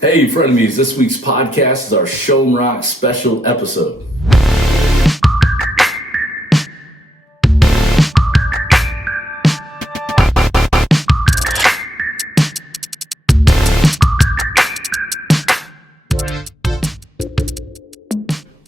Hey, frenemies, this week's podcast is our Schoenrock special episode.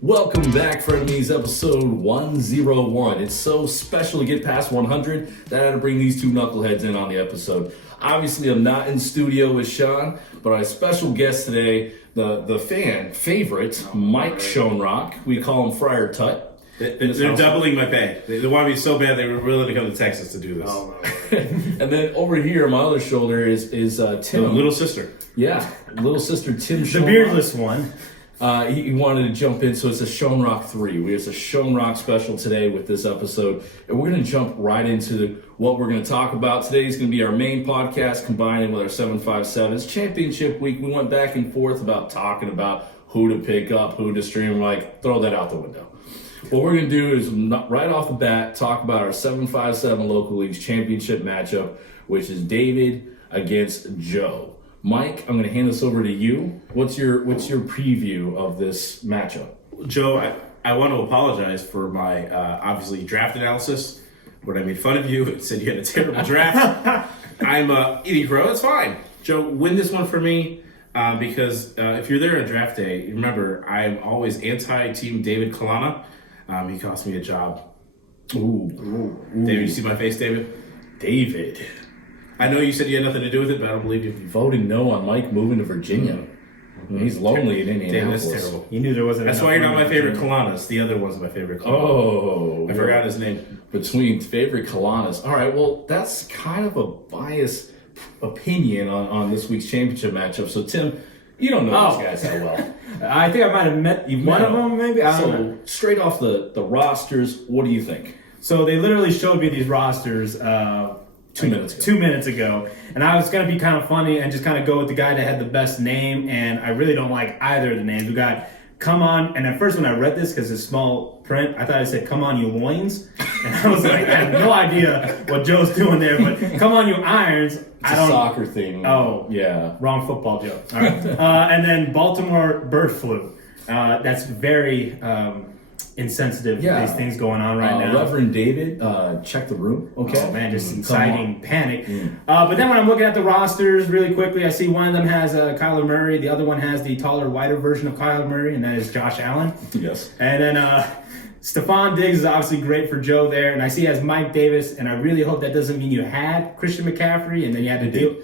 Welcome back, frenemies, episode 101. It's so special to get past 100 that I had to bring these two knuckleheads in on the episode. Obviously, I'm not in studio with Sean, but our special guest today, the fan favorite, Mike Schoenrock. We call him Friar Tut. They're doubling my pay. They want me so bad they were willing to come to Texas to do this. Oh, no. And then over here on my other shoulder is Tim. Little sister. Yeah, little sister Tim The Schoenrock. beardless one. He wanted to jump in, so it's a Schoenrock 3. It's a Schoenrock special today with this episode, and we're going to jump right into what we're going to talk about. Today is going to be our main podcast combining with our 757s. Championship week, we went back and forth about talking about who to pick up, who to stream, throw that out the window. What we're going to do is right off the bat talk about our 757 local leagues championship matchup, which is David against Joe. Mike, I'm going to hand this over to you. What's your preview of this matchup? Joe, I want to apologize for my, obviously, draft analysis, when I made fun of you and said you had a terrible draft. I'm eating crow. It's fine. Joe, win this one for me because if you're there on draft day, remember, I'm always anti-team David Kalana. He cost me a job. Ooh. David, you see my face, David? David. I know you said you had nothing to do with it, but I don't believe you. Voting no on Mike moving to Virginia. He's lonely in Indianapolis. Damn, that's terrible. You knew there wasn't. That's why you're not my favorite Kalanas. The other one's my favorite Kalana. Oh. I forgot his name. Between favorite Kalanas. All right, well, that's kind of a biased opinion on this week's championship matchup. So, Tim, you don't know these guys that well. I think I might have met one of them, maybe. I don't know. Straight off the rosters, what do you think? So they literally showed me these rosters 2 minutes ago. And I was going to be kind of funny and just kind of go with the guy that had the best name. And I really don't like either of the names. We got Come On. And at first when I read this, because it's small print, I thought it said Come On You Loins. And I was like, I have no idea what Joe's doing there. But Come On You Irons. It's a soccer thing. Oh. Yeah. Wrong football joke. All right. And then Baltimore bird flu. That's very insensitive. Yeah. These things going on right now. Reverend David, check the room. Okay. Oh man, just inciting panic. But then when I'm looking at the rosters really quickly, I see one of them has Kyler Murray. The other one has the taller, wider version of Kyler Murray, and that is Josh Allen. Yes. And then Stephon Diggs is obviously great for Joe there. And I see he has Mike Davis, and I really hope that doesn't mean you had Christian McCaffrey, and then you had to deal.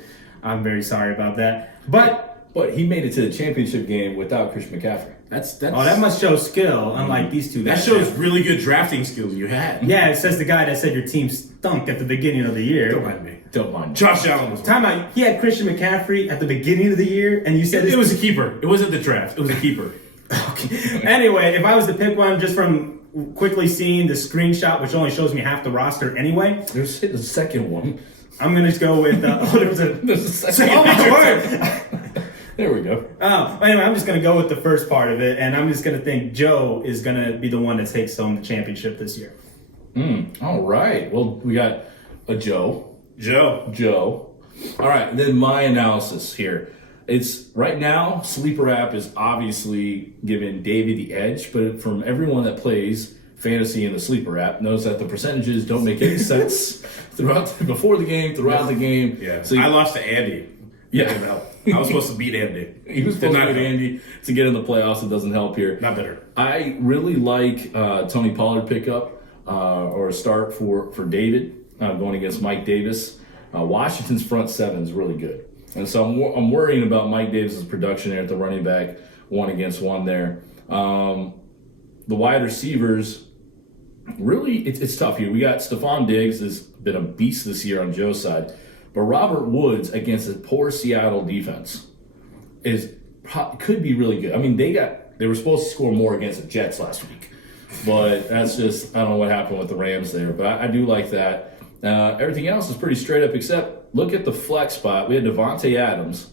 I'm very sorry about that. But he made it to the championship game without Christian McCaffrey. That's that must show skill, unlike these two guys. That shows really good drafting skills you had. Yeah, it says the guy that said your team stunk at the beginning of the year. Don't mind me. Don't mind me. Josh Allen was Time out. He had Christian McCaffrey at the beginning of the year, and you said it was a keeper. It wasn't the draft. It was a keeper. Okay. Anyway, if I was to pick one just from quickly seeing the screenshot, which only shows me half the roster anyway. There's the second one. I'm going to just go with... There's a second oh, my word! There we go. Anyway, I'm just going to go with the first part of it, and I'm just going to think Joe is going to be the one that takes home the championship this year. All right. Well, we got a Joe. All right. And then my analysis here. It's right now, Sleeper app is obviously giving David the edge, but from everyone that plays fantasy in the Sleeper app knows that the percentages don't make any sense before the game, throughout the game. Yeah. So I lost to Andy. Yeah. I was supposed to beat Andy. He was supposed to beat Andy to get in the playoffs. It doesn't help here. Not better. I really like Tony Pollard pickup or a start for David going against Mike Davis. Washington's front seven is really good. And so I'm worrying about Mike Davis's production there at the running back, 1-against-1 there. The wide receivers, really, it's tough here. We got Stephon Diggs has been a beast this year on Joe's side. But Robert Woods against a poor Seattle defense could be really good. I mean, they were supposed to score more against the Jets last week. But that's just, I don't know what happened with the Rams there. But I do like that. Everything else is pretty straight up, except look at the flex spot. We had Devontae Adams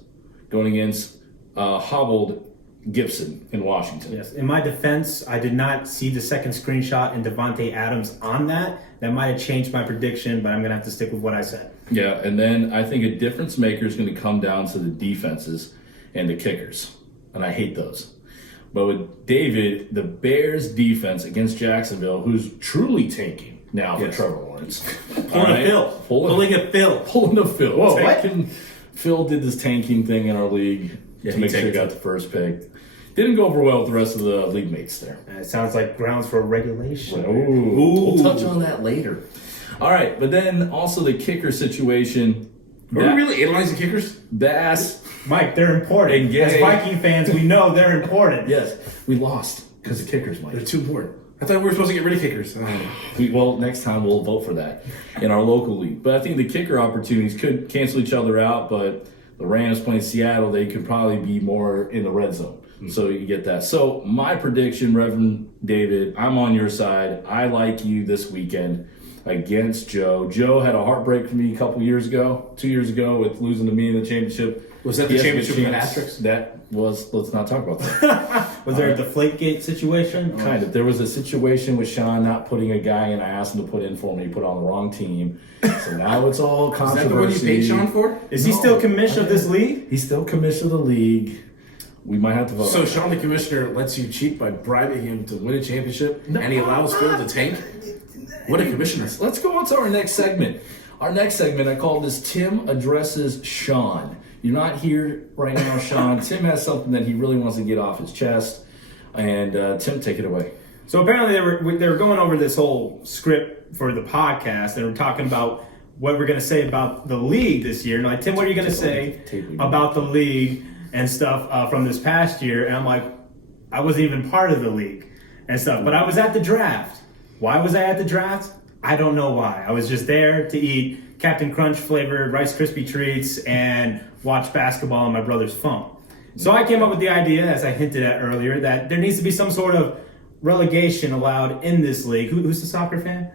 going against hobbled Gibson in Washington. Yes. In my defense, I did not see the second screenshot and Devontae Adams on that. That might have changed my prediction, but I'm going to have to stick with what I said. Yeah, and then I think a difference maker is going to come down to the defenses. and the kickers, and I hate those. But with David, the Bears defense against Jacksonville, who's truly tanking now for Trevor Lawrence. Pulling a Phil. Whoa, what? Phil did this tanking thing in our league to make sure he got the first pick. Didn't go over well with the rest of the league mates there. It sounds like grounds for regulation. We'll touch on that later. All right, but then also the kicker situation. Are we really analyzing kickers? Mike, they're important. As Viking fans, we know they're important. Yes, we lost because of kickers, Mike. They're too important. I thought we were supposed to get rid of kickers. Well, next time we'll vote for that in our local league. But I think the kicker opportunities could cancel each other out, but the Rams playing Seattle, they could probably be more in the red zone. So you get that. So my prediction, Reverend David, I'm on your side. I like you this weekend against Joe. Joe had a heartbreak for me a couple years ago, 2 years ago, with losing to me in the championship. Was that the championship with asterisks? That was, let's not talk about that. Was there a Deflategate situation? Kind of. There was a situation with Sean not putting a guy in. I asked him to put in for me. He put on the wrong team. So now it's all controversy. Is that the one you paid Sean for? Is he still commissioner of this league? He's still commissioner of the league. We might have to vote. So Sean, the commissioner, lets you cheat by bribing him to win a championship, and he allows Phil to tank? What a commissioner. Let's go on to our next segment. Our next segment, I call this Tim Addresses Sean. You're not here right now, Sean. Tim has something that he really wants to get off his chest. And Tim, take it away. So apparently they were going over this whole script for the podcast. They were talking about what we're going to say about the league this year. And like, Tim, what are you going to say about the league and stuff from this past year? And I'm like, I wasn't even part of the league and stuff. But I was at the draft. Why was I at the draft? I don't know why. I was just there to eat Captain Crunch flavored Rice Krispie treats and watch basketball on my brother's phone. So I came up with the idea, as I hinted at earlier, that there needs to be some sort of relegation allowed in this league. Who's the soccer fan?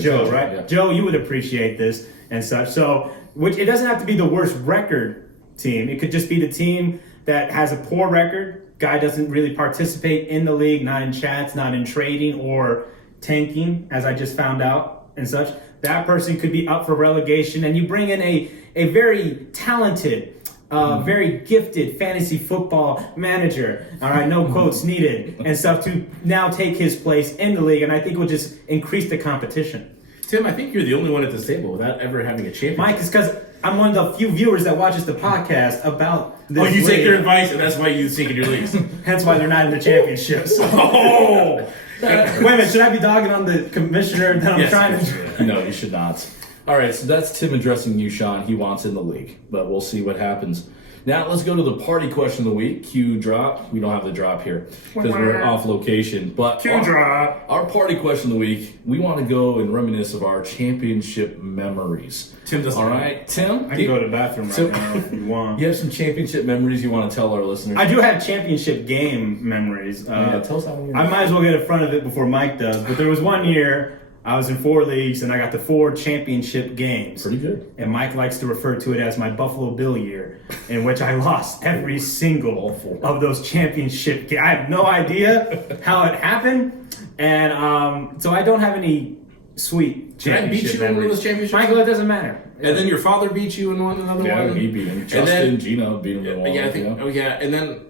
Joe, right? Yeah. Joe, you would appreciate this and such. So, which it doesn't have to be the worst record team. It could just be the team that has a poor record. Guy doesn't really participate in the league, not in chats, not in trading or tanking, as I just found out and such. That person could be up for relegation, and you bring in a very talented, very gifted fantasy football manager, all right, no quotes needed, and stuff to now take his place in the league, and I think it will just increase the competition. Tim, I think you're the only one at this table without ever having a championship. Mike, it's because I'm one of the few viewers that watches the podcast about this you league. take their advice, and that's why you sink in your leagues. Hence why they're not in the championships. Oh! Wait a minute, should I be dogging on the commissioner that I'm trying to... No, you should not. All right, so that's Tim addressing you, Sean. He wants in the league, but we'll see what happens. Now let's go to the party question of the week. Cue drop. We don't have the drop here because we're off location. But Cue drop. Our party question of the week, we want to go and reminisce of our championship memories. Tim doesn't. All right, Tim? I can go to the bathroom right now if you want. You have some championship memories you want to tell our listeners? I do have championship game memories. Yeah, tell us how many. I might as well get in front of it before Mike does. But there was one year I was in 4 leagues and I got the 4 championship games. Pretty good. And Mike likes to refer to it as my Buffalo Bill year, in which I lost every single of those championship games. I have no idea how it happened. And so I don't have any sweet Did I beat championship you in one of memories. those championships? Michael, it doesn't matter. And then your father beat you in another Yeah, one? he beat him. And Justin, then, Gino beat him in one. Yeah, I think. Oh, yeah. And then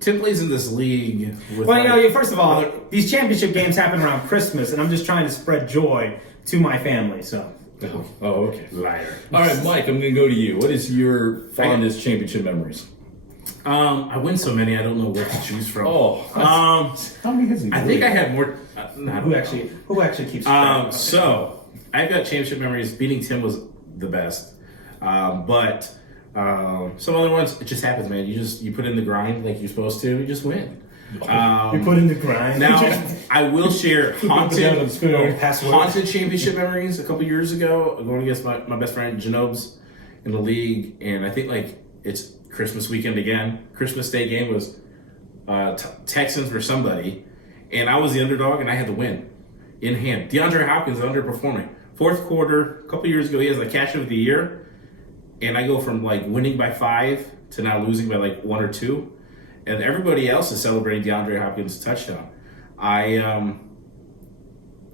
Tim plays in this league with. Well, first of all, these championship games happen around Christmas, and I'm just trying to spread joy to my family, so. Oh, okay. Liar. All right, Mike, I'm going to go to you. What is your fondest championship memories? I win so many, I don't know what to choose from. How many has he I think I had more. Who actually keeps track? So I've got championship memories. Beating Tim was the best, but some other ones, it just happens, man. You put in the grind like you're supposed to, you just win. You put in the grind. Now I will share haunted Password. championship memories. A couple years ago, going against my best friend Janobes in the league, and I think like it's Christmas weekend again. Christmas Day game was Texans for somebody, and I was the underdog, and I had to win in hand. DeAndre Hopkins underperforming. Fourth quarter, a couple years ago, he has the catch of the year, and I go from like winning by 5 to now losing by like 1 or 2, and everybody else is celebrating DeAndre Hopkins' touchdown. I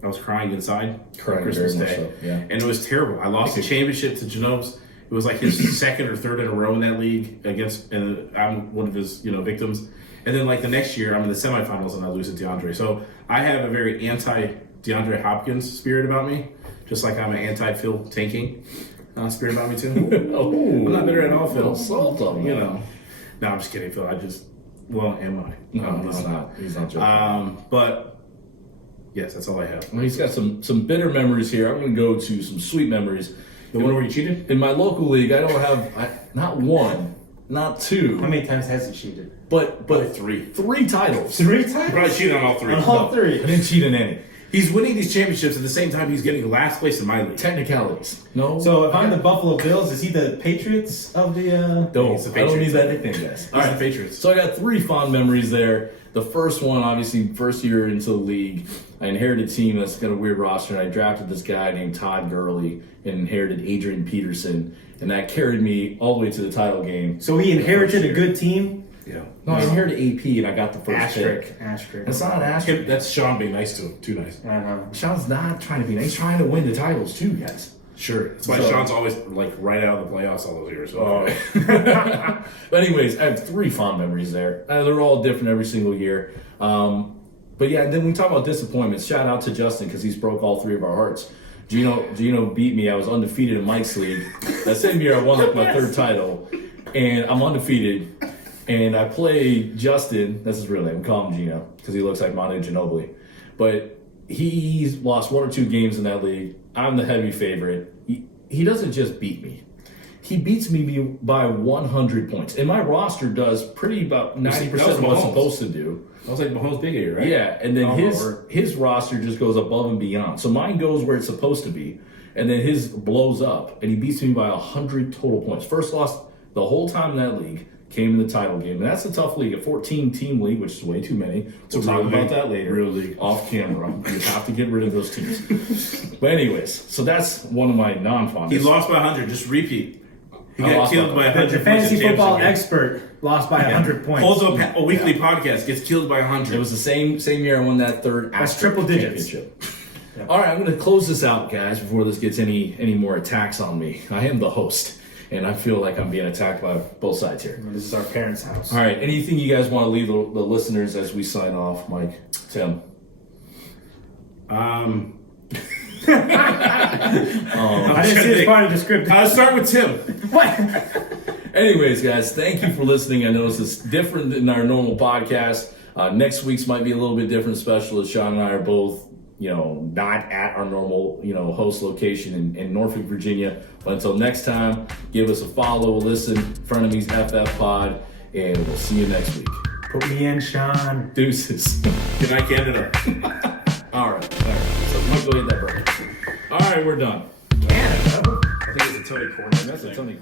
was crying inside Crying Christmas very much Day, so, yeah. and it was terrible. I lost the championship to Janobes, It was like his second or third in a row in that league against, and I'm one of his victims. And then like the next year, I'm in the semifinals and I lose to DeAndre. So I have a very anti DeAndre Hopkins spirit about me, just like I'm an anti Phil tanking spirit about me too. I'm not bitter at all, Phil. Salt on You know, no, I'm just kidding, Phil. Am I? No, he's not. He's not joking. But yes, that's all I have. Well, he's got some bitter memories here. I'm going to go to some sweet memories. The one where you cheated? In my local league, I don't have not one, not two, How many times has he cheated? but Three. three titles. 3 times? You probably cheated on all three. On all I 3. didn't cheat in any. He's winning these championships at the same time he's getting last place in my league. Technicalities. No. So if I'm the Buffalo Bills, is he the Patriots of the? Don't. He's the I don't need Patriots. that nickname, guys. All right, the Patriots. So I got 3 fond memories there. The first one, obviously, first year into the league, I inherited a team that's got a weird roster, and I drafted this guy named Todd Gurley and inherited Adrian Peterson, and that carried me all the way to the title game. So he inherited a good team. Yeah. No, I inherited AP, and I got the first pick. Asterisk. It's not an asterisk. That's Sean being nice to him. Too nice. I know. Sean's not trying to be nice. He's trying to win the titles, too, guys. Sure. That's why So- Sean's always like right out of the playoffs all those years. So. Oh. But anyways, I have 3 fond memories there. They're all different every single year. But yeah, then we talk about disappointments. Shout out to Justin because he's broke all 3 of our hearts. Gino beat me. I was undefeated in Mike's league. That same year, I won like my 3rd title, and I'm undefeated. And I play Justin. That's his real name. Call him Gino because he looks like Manu Ginobili. But he's lost 1 or 2 games in that league. I'm the heavy favorite. He doesn't just beat me. He beats me by 100 points. And my roster does pretty about 90% of what it's supposed to do. I was like Mahomes big here, right? Yeah, and then his roster just goes above and beyond. So mine goes where it's supposed to be, and then his blows up, and he beats me by 100 total points. First loss the whole time in that league came in the title game, and that's a tough league, a 14-team league, which is way too many. We'll talk about that later. Real league. Off camera. You have to get rid of those teams. But anyways, so that's one of my non-fondest. He lost by 100. Just repeat. He I got lost killed by- by The 100 fantasy points in football championship expert lost by 100 points. game. Holds up a weekly podcast, gets killed by 100. It was the same year I won that 3rd That's Asterisk triple digits. championship. All right, I'm going to close this out, guys, before this gets any more attacks on me. I am the host, and I feel like I'm being attacked by both sides here. This is our parents' house. All right, anything you guys want to leave the listeners as we sign off, Mike, Tim? I'm I didn't see this part of the script. I'll start with Tim. What? Anyways, guys, thank you for listening. I know this is different than our normal podcast. Next week's might be a little bit different special as Sean and I are both, not at our normal, host location in Norfolk, Virginia. But until next time, give us a follow, a listen, Frenemies FF Pod, and we'll see you next week. Put me in, Sean. Deuces. Good night, Canada. All right. So Mike, go hit that break. All right, we're done. Canada. I think it's a Tony Corner. That's a Tony.